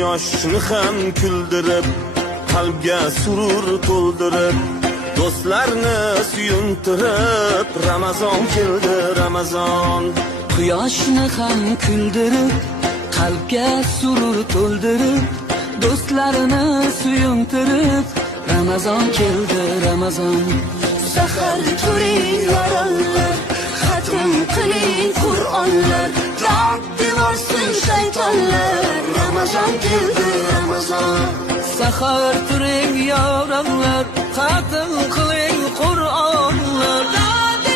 quyoshni ham kuldirib qalbga surur to'ldirib do'stlarni suyuntirib Ramazon keldi Ramazon quyoshni ham kuldirib qalbga surur to'ldirib do'stlarini suyuntirib Ramazon keldi Ramazon sahar turing yorollar xatm qiling Qur'onlar dod devorsin shaytonlar Ramazon keldi Ramazon sahar turing yorollar xatm qiling Qur'onlar dod